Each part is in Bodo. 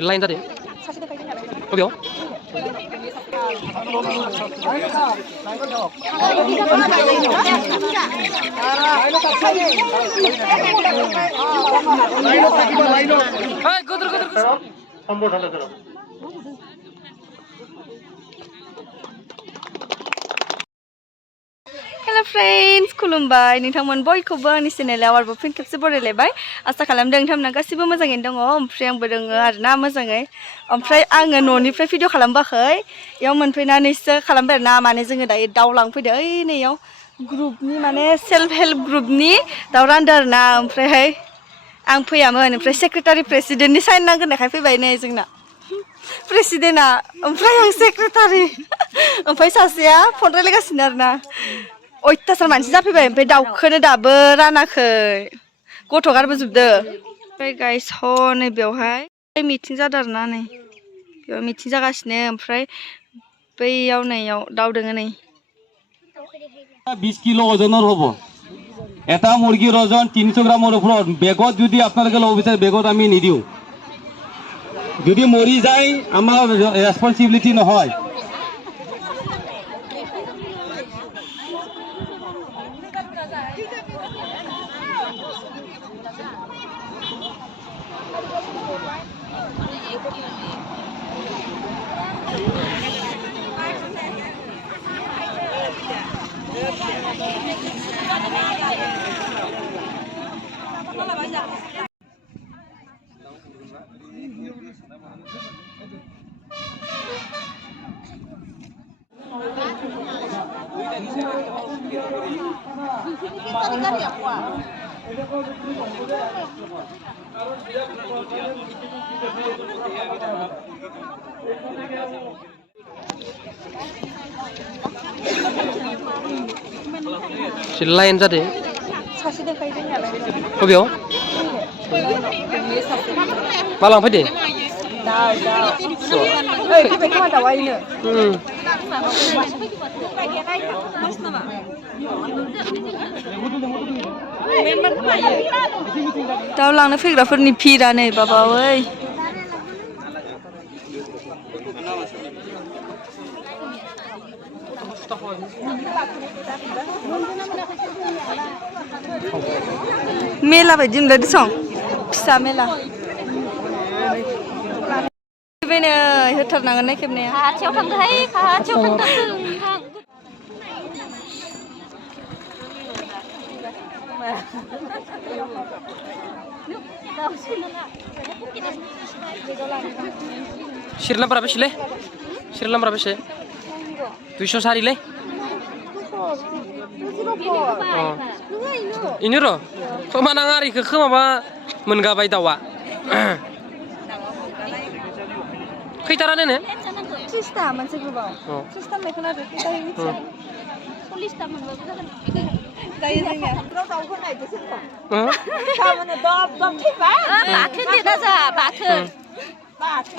라인 자리. 어디요? 아, 그들. 선보 살려들어. Hello friends, खुलुमबाय नोंथांमोन बयखौबो आंनि चेनेलाव आरोबाव फिन खेबसे बरायलायबाय आसा खालामदों नोंथांमोना गासिबो मोजाङैनो दङ ओमफ्राय आंबो दङ आरोना मोजाङै ओमफ्राय आङो न'निफ्राय भिडिअ खालामबाखै इयाव मोनफैनानैसो खालामबाय आरोना माने जोङो दायो दाउ लांफैदो ओइ नैयाव ग्रुपनि माने सेल्फ हेल्प ग्रुपनि दाउ रानदो आरोना ओमफ्रायहाय आं फैयामोन ओमफ्राय सेक्रेटारि प्रेसिडेन्टनि साइन नांगोनखाय फैबाय नै जोंना प्रेसिडेन्टआ ओमफ्राय आं सेक्रेटारि ओमफ्राय सासेया फन रायलायगासिनो आरोना अयथासार मानसि जाफैबाय ओमफ्राय दाउखौनो दाबो रानाखै गथ' गारबोजोबदो ओमफ्राय गाइस हनै बेवहाय मिटिं जादों आरोना नै बेयाव मिटिं जागासिनो ओमफ्राय बैयाव नैयाव दाउ दोङो नै 20 কিলো ওজনৰ হ'ব এটা মুৰ্গীৰ ওজন 300 গ্ৰামৰ ওপৰত বেগত যদি আপোনালোকে ল'ব বিচাৰে বেগত আমি নিদিওঁ যদি মৰি যায় আমাৰ ৰেসপন্সিবিলিটি নহয় 라인 자리. सासे दंखायो जोंनियालाय 어디요? 말랑 파이팅. दाउ ओइ फैबाय खोमा दाउआ इनो दाउ लांनो फैग्राफोरनि भिरा नै बाबा ओइ मेला बायदि मोनलाय दसं फिसा मेला फैबायनो होथारनांगोन ना खेबनाया खाथियाव थांदोहाय खाथियाव थांदों 시르람바라 베실래? 시르람바라 베실. 200 사리래? 이누로. 그만한 아리 그 마바 문가바이 다와. खैटारानो 30टा मोनसे ग्रुपआव 30टा मेखौ नायदो खैटा मिथिया 40टा मोनबाबो जागोन जायो जोंनिया दाउखौ नायदो सोरखौ गाबोनो दब दब थैबा बाथोन देना जा बाथोन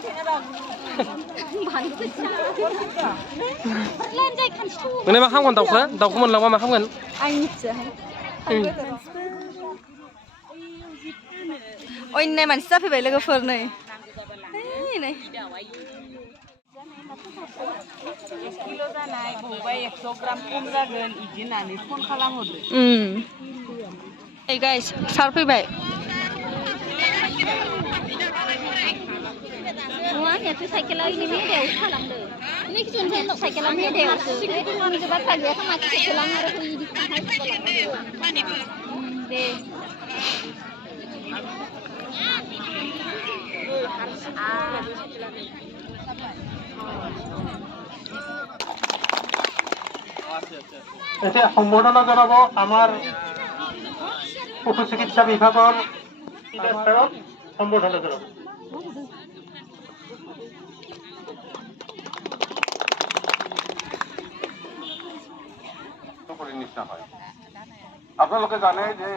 देना दं ओने मा खामगोन दाउखौ मोनलांबा मा खामगोन आं मिथियाहाय अयनाय मानसि जाफैबाय लोगोफोर नै नै किल' जानाय बबावबा 100 ग्राम खम जागोन इदि होननानै फन खालामहरदो गाइस सार फैबाय आंनियाथ' साइकेला इनि मेदायावसो थालांदों नैखिजोन साइकेला मेदायावसो आंजों बाथ्रा गैया खोमा साइकेला आरो इदि दे এতিয়া সম্বোধনা জনাব আমাৰ পশু চিকিৎসা বিভাগৰ সম্বোধনা জনাব নিচিনা হয় আপোনালোকে জানে যে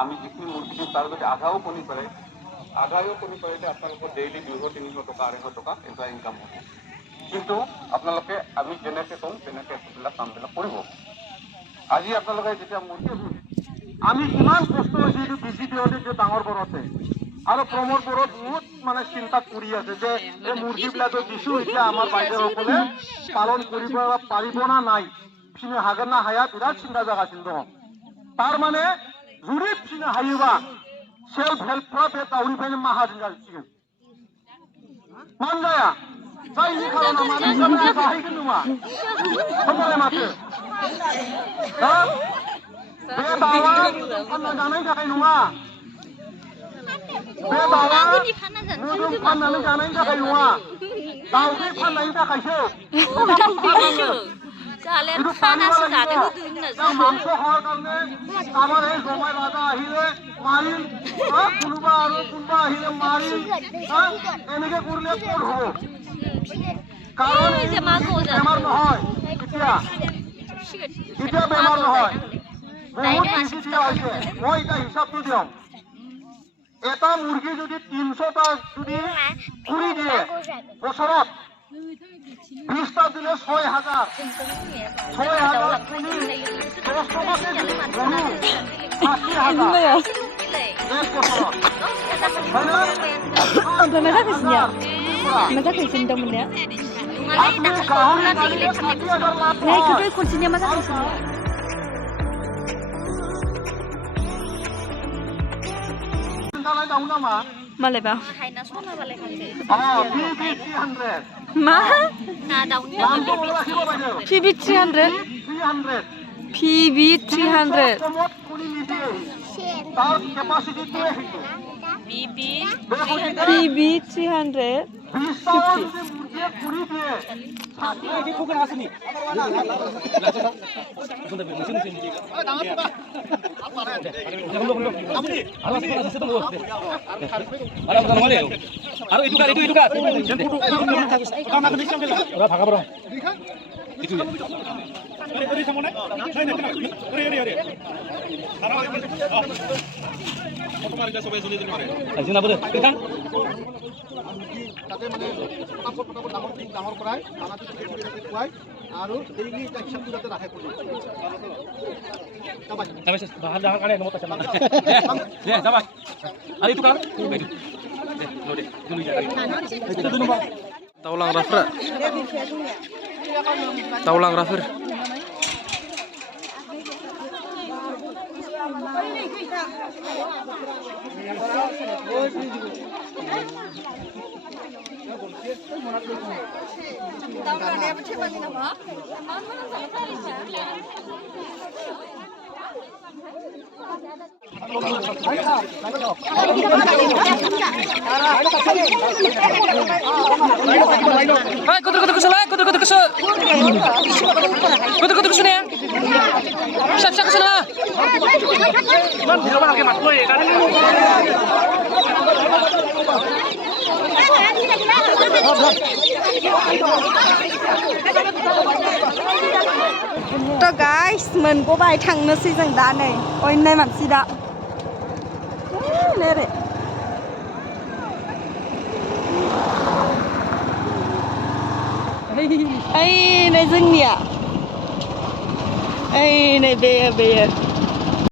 আমি যিখিনি মুৰ্গী দিওঁ তাৰ যদি আধাও কণী পাৰে আপোনালোকৰ ডেইলি 200-300 টকা 250 টকা এটা ইনকাম হ'ব কিন্তু আপোনালোকে আমি যেনেকৈ কওঁ তেনেকৈ কামবিলাক কৰিব আজি আপোনালোকে যেতিয়া মুৰ্গী আমি কিমান কষ্ট হৈছে এইটো বিচিপিহঁতে যে ডাঙৰ বৰতে আৰু প্ৰমোদ বৰত বহুত মানে চিন্তা কৰি আছে যে এই মুৰ্গীবিলাকক দিছো এতিয়া আমাৰ বাইদেউসকলে পালন কৰিব পাৰিব না নাই फिनो हागोन ना हाया बिराद सिन्था जागासिनो दङ थारमाने जुदि फिनो हायोबा सेल्फ हेल्पफ्रा बे दाउनिफ्रायनो माहाजोन जासिगोन मानो जाया जायनि खारनाव माने बिसोरो जाहैगोन नङा होमबालाय माथो दा बे दाउआ फानना जानायनि थाखाय नङा बे दाउआ मोदोम फाननानै जानायनि थाखाय नङा दाउदै फाननायनि थाखायसो Kalian panas sekali yang মাংস হওয়ার কারণে আমার এই জমাই রাজা আহিলে মারিল কোনোবা আৰু কোনোবা আহিলে মারিল এনেকে করলে কোন হব কারণ বেমার নহয় এতিয়া বেমার নহয় বহুত বেশি দিয়া হৈছে মই এটা হিসাবটো দিওঁ এটা মুৰ্গী যদি 300টা যদি কুড়ি দিয়ে বছৰত 20টা দিলে 6000 কুড়ি 10 টাকাতে গরু 80,000 এক বছর Oke, masa kesini? Masa kesini temennya? আপনি গাহরি গাড়িতে 60,000 লাভ Nah, itu kuncinya masa kesini? চিন্তালাই দাও না মা Malay ba? Hai na sona balik nanti. BB 300 Ma? Nah, daunnya নামটো মনত ৰাখিব বাইদেউ PB 300? 300 PB 300. কমত কোনি নিদিয়ে তাৰ কেপাসিটিটোৱে সেইটো bibi. PB 300. 20টা যদি মুৰ্গীয়ে কুড়ি দিয়ে আৰু এইটো ভাগা বৰং তাতে মানে পটাপট ডাঙৰ কৰাই দানাটো ঠিকে খুৱাই আৰু ডেইলি এটা হিচাপটো যাতে ৰাখে কৰি दाउ लांग्राफोर Hai, kudu kesel, kudu kesel. Kudu kesel ya. Siap kesel. To guys, mình có bài thằng nó xí rằng đá này. Ôi nay mặt xí đá. Nè đấy. Ây, này dưng nhỉ. Ây, này bè.